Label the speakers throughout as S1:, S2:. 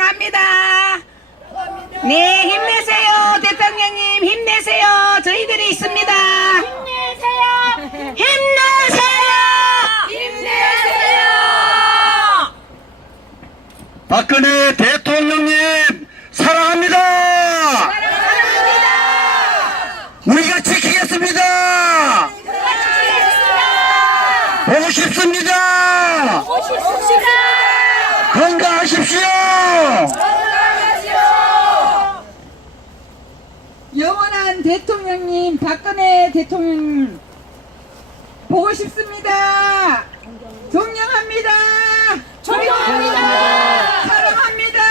S1: 사랑합니다. 네, 힘내세요. 대통령님 힘내세요. 저희들이 있습니다.
S2: 힘내세요.
S1: 힘내세요.
S2: 힘내세요.
S3: 박근혜 대통령님 사랑합니다.
S1: 사랑합니다.
S3: 우리가 지키겠습니다. 보고 싶습니다.
S2: 보고 싶습니다.
S3: 건강하십시오.
S4: 영원한 대통령님, 박근혜 대통령 보고 싶습니다. 존경합니다.
S2: 존경합니다.
S4: 사랑합니다.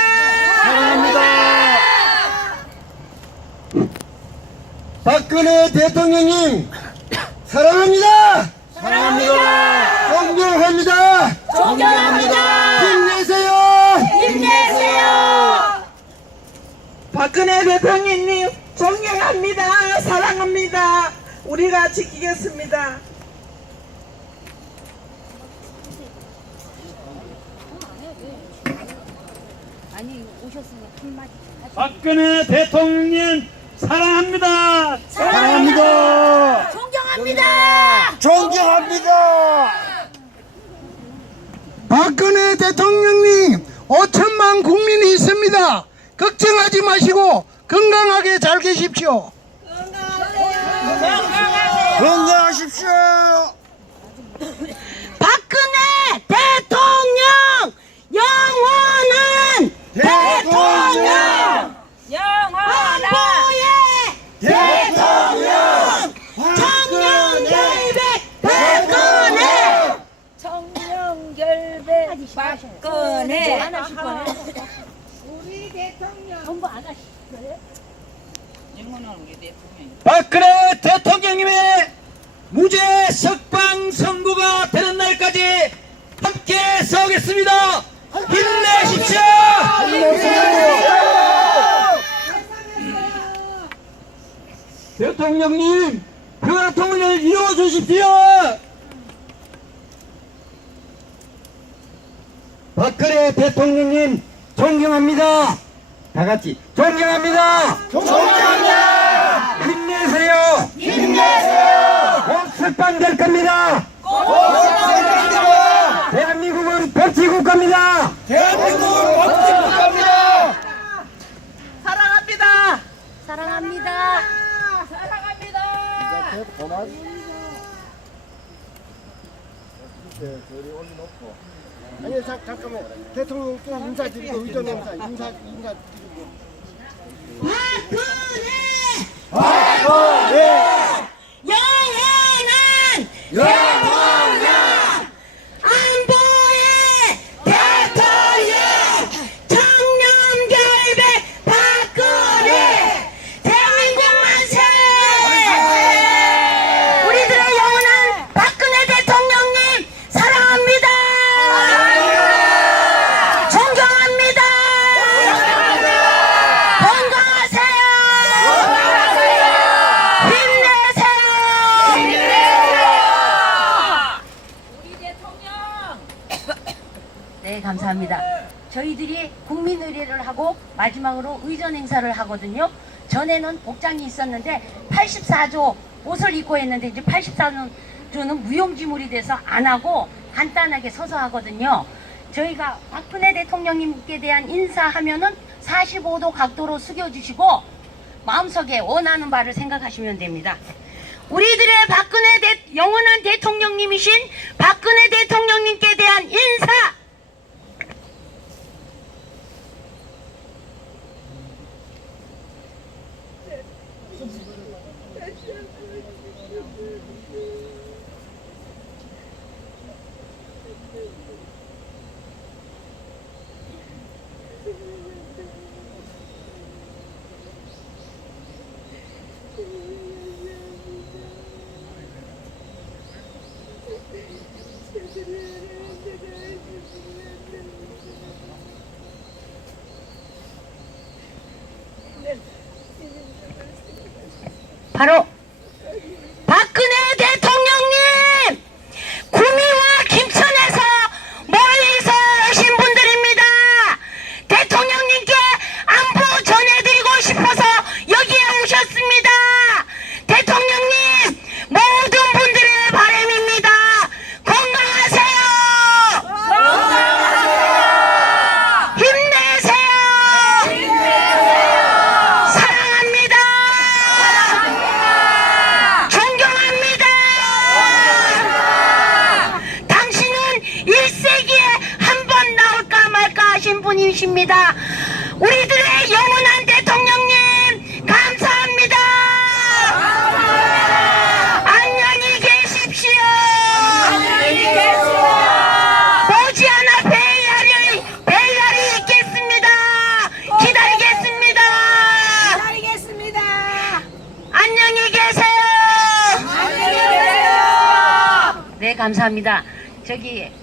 S3: 박근혜 대통령님 사랑합니다. 존경합니다.
S2: 존경합니다.
S3: 힘내세요.
S2: 힘내세요.
S1: 박근혜 대통령님 존경합니다. 사랑합니다. 우리가 지키겠습니다.
S5: 박근혜 대통령님 사랑합니다.
S3: 사랑합니다.
S2: 존경합니다.
S3: 존경합니다. 박근혜 대통령님 5천만 국민이 있습니다. 걱정하지 마시고 건강하게 잘 계십시오. 건강하십시오.
S2: 박근혜 대통령 영원한 대통령 안보의 대통령 청년결백 박근혜 청년결백 박근혜 안 하실 거예요?
S4: 우리 대통령
S2: 전부 안 하실 거예요?
S5: 박근혜 대통령님의 무죄 석방 선고가 되는 날까지 함께 싸우겠습니다. 힘내십시오. 대통령님 평화통일을 이루어 주십시오.
S3: 박근혜 대통령님 존경합니다. 다 같이 존경합니다. 존경합니다. 힘내세요. 힘내세요. 곧 석방될 겁니다. 대한민국은 법치국가입니다. 대한민국은 법치국가입니다.
S1: 사랑합니다.
S2: 사랑합니다.
S6: 아니 잠깐만 대통령 또 인사드리고 의전 인사드리고
S2: 영원한 대통령 안보의 대통령 청년결백 박근혜 대한민국 만세. 우리들의 영원한 박근혜 대통령님 사랑합니다. 존경합니다. 건강하세요. 네, 감사합니다. 저희들이 국민의례를 하고 마지막으로 의전 행사를 하거든요. 전에는 복장이 있었는데 84조 옷을 입고 했는데 이제 84조는 무용지물이 돼서 안 하고 간단하게 서서 하거든요. 저희가 박근혜 대통령님께 대한 인사하면은 45도 각도로 숙여주시고 마음속에 원하는 바를 생각하시면 됩니다. 우리들의 영원한 대통령님이신 박근혜 대통령님께 대한 인사! 바로 박근혜 대통령님 구미와 김천에서 멀리서 오신 분들입니다. 대통령님 주십니다. 우리들의 영원한 대통령님 감사합니다. 안녕히 계십시오. 머지않아 뵐 날이 있겠습니다. 기다리겠습니다. 안녕히 계세요. 네, 감사합니다. 저기